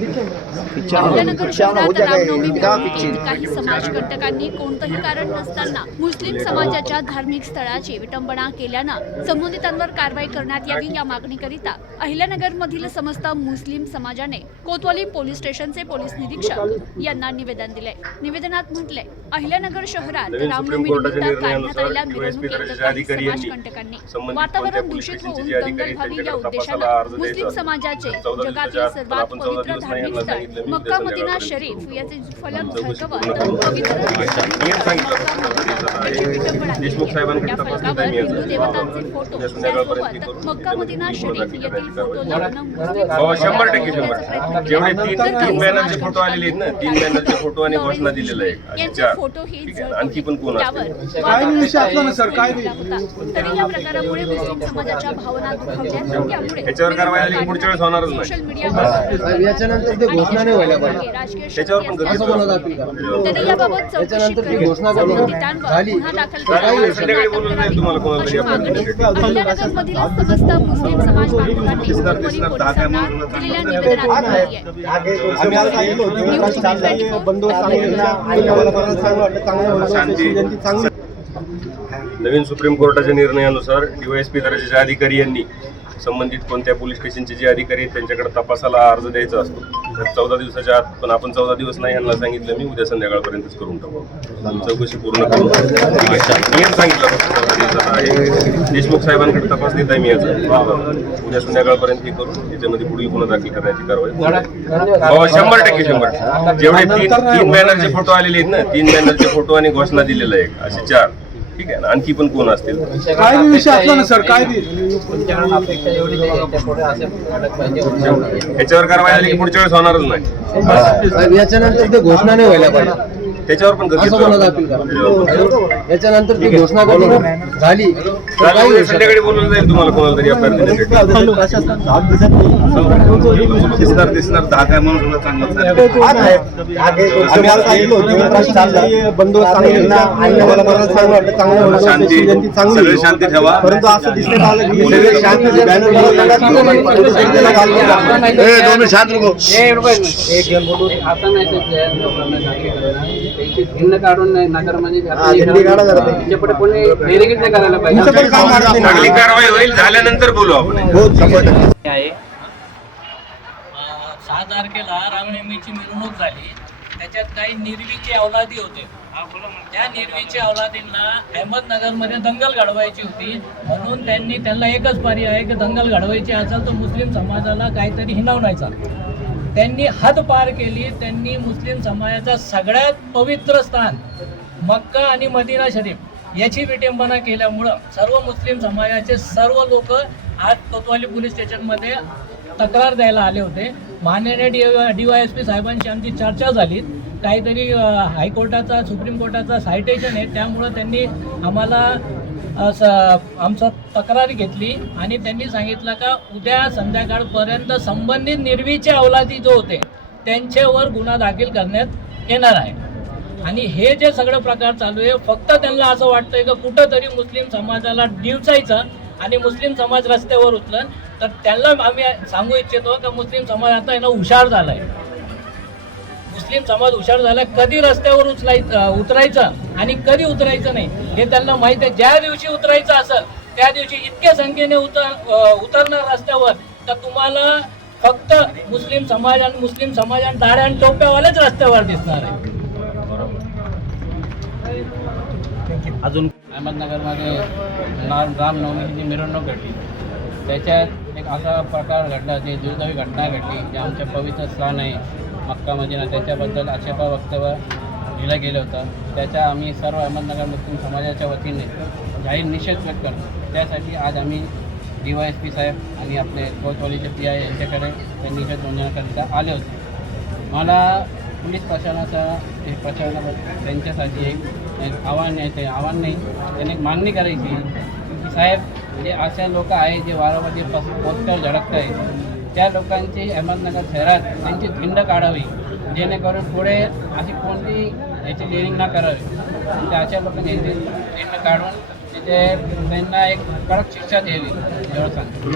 अहिल्यानगर शहरात रामनवमीनिमित्त काही समाजकंटकांनी कोणतंही कारण नसताना मुस्लिम समाजाच्या धार्मिक स्थळाची विटंबना केल्यानं संबंधितांवर कारवाई करण्यात यावी या मागणीकरिता अहिल्यानगरमधील समस्त मुस्लिम समाजाने कोतवाली पोलीस स्टेशनचे पोलीस निरीक्षक यांना निवेदन दिले। निवेदनात म्हटले, अहिल्यानगर शहरात रामनवमीनिमित्त काढण्यात आलेल्या मिरवणुकीत काही समाजकंटकांनी वातावरण दूषित होऊन दंगल व्हावी या उद्देशानं मुस्लिम समाजाचे जगातील सर्वात पवित्र धार्मिक स्थळ मक्का मदिना शरीफ याचे फलक झळकवत पवित्र हिंदू देवतांचे फोटो त्यासोबत मक्का मदिना शरीफ येथील फोटो लावणं 100% जेवढे तीन बॅनरचे फोटो आलेले आहेत ना, 3 बॅनरचे फोटो आणि घोषणा दिलेला आहे यांचे फोटो ही आणखी पण कोण तरी या प्रकारामुळे मुस्लिम समाजाच्या भावना दुखावल्या। त्यामुळे याच्यावर कारवाई झाली पुढच्या वेळेस होणारच नाही। सोशल मीडियावर याच्यानंतर ते घोषणा नाही व्हायला पाहिजे, त्याच्यावर पण असं बोलत अपील करा। तरी याबाबत चौकशी करून संबंधितांवर गुन्हा दाखल करावा संध्याकाळी बोलून जाईल तुम्हाला कोणाला तरी अहिल्यानगरमधील समस्त मुस्लिम समाज बांधवांनी कोतवाली पोलिसांना दिलेल्या निवेदनात म्हटले आहे। नवीन सुप्रीम कोर्टाच्या निर्णयानुसार डीवायएसपी दर्जाचे अधिकारी यांनी संबंधित कोणत्या पोलीस स्टेशनचे जे अधिकारी आहेत त्यांच्याकडे तपासाला अर्ज द्यायचा असतो। तर 14 दिवसाच्या आत, पण आपण 14 दिवस नाही यांना सांगितलं, मी उद्या संध्याकाळपर्यंतच करून टाकू, चौकशी पूर्ण करू सांगितलं। देशमुख साहेबांकडे तपास देत आहे मी याचा, उद्या संध्याकाळपर्यंत हे करून त्याच्यामध्ये पुढील गुन्हा दाखल करण्याची कारवाई 100% जेवढे तीन बॅनरचे फोटो आलेले आहेत ना, 3 बॅनरचे फोटो आणि घोषणा दिलेला आहे, असे 4 ठीक आहे ना। आणखी पण कोण असतील काय विषय असला ना सर, काय याच्यावर कारवाई झाली की पुढच्या वेळेस होणारच नाही। याच्यानंतर ते घोषणा नाही व्हायला पाहिजे, त्याच्यावर पण अपील करा। याच्यानंतर ती घोषणा झाली संध्याकाळी बोलून जाईल तुम्हाला कोणाला तरी अफेअर दिसणार 10 काय म्हणून चांगलं शांती ठेवा, परंतु असं दिसण्यात आलं भिन्न काढून नगरमध्ये कोणी बेरीगीट नाही करायला पाहिजे। चांगली कारवाई होईल, झाल्यानंतर बोलू आपण। 6 तारखेला रामनवमीची मिरवणूक झाली, त्याच्यात काही निर्वीचे अवलादी होते। त्या निर्वीच्या अवलादींना अहमदनगरमध्ये दंगल घडवायची होती, म्हणून त्यांना एकच पर्याय आहे की दंगल घडवायची असेल तर मुस्लिम समाजाला काहीतरी हिणवण्याचा। त्यांनी हद पार केली। त्यांनी मुस्लिम समाजाचा सगळ्यात पवित्र स्थान मक्का आणि मदिना शरीफ याची विटंबना केल्यामुळं सर्व मुस्लिम समाजाचे सर्व लोक आज कोतवाली पोलीस स्टेशनमध्ये तक्रार द्यायला आले होते। माननीय डीवायएसपी साहेबांची आमची चर्चा झाली, काहीतरी हायकोर्टाचा सुप्रीम कोर्टाचा सायटेशन आहे, त्यामुळं त्यांनी आम्हाला आमचा तक्रार घेतली आणि त्यांनी सांगितलं का उद्या संध्याकाळपर्यंत संबंधित निर्वीचे अवलादी जो होते त्यांच्यावर गुन्हा दाखल करण्यात येणार आहे। आणि हे जे सगळं प्रकार चालू आहे, फक्त त्यांना असं वाटतंय की कुठंतरी मुस्लिम समाजाला डिवचायचं आणि मुस्लिम समाज रस्त्यावर उचलन, तर त्यांना आम्ही सांगू इच्छितो की मुस्लिम समाज आता आहे ना हुशार झाला आहे। मुस्लिम समाज हुशार झाला, कधी रस्त्यावर उतरायचं आणि कधी उतरायचं नाही हे त्यांना माहिती आहे। ज्या दिवशी उतरायचं असेल त्या दिवशी इतक्या संख्येने उतरणार रस्त्यावर तर तुम्हाला फक्त मुस्लिम समाज आणि दाढ्या आणि टोप्यावालेच रस्त्यावर दिसणार आहे। अजून अहमदनगरमध्ये रामनवमीची मिरवणूक घडली, त्याच्यात एक असा प्रकार घडला, जी दुर्दैवी घटना घडली, जे आमच्या पवित्र स्थान आहे मक्का मदिना, त्याच्याबद्दल आक्षेपा वक्तव्य दिलं गेलं होतं। त्याचा आम्ही सर्व अहमदनगर मुस्लिम समाजाच्या वतीने जाहीर निषेध व्यक्त करतो। त्यासाठी आज आम्ही डीवायएसपी साहेब आणि आपले कोतवालीचे PI यांच्याकडे ते निषेध नोंदवण्याकरिता आले होते। मला पोलीस प्रशासनाबद्दल त्यांच्यासाठी एक आव्हान आहे, ते आव्हान नाही, त्यांनी एक मागणी करायची की साहेब जे असे लोक आहेत जे वारंवार पोस्टर झळकत आहेत, त्या लोकांची अहमदनगर शहरात त्यांची धिंड काढावी, जेणेकरून पुढे अशी कोणती याची डेअरिंग न करावी। त्या अशा लोकांनी यांची धिंड काढून तिथे त्यांना एक कडक शिक्षा द्यावी एवढं सांगतो।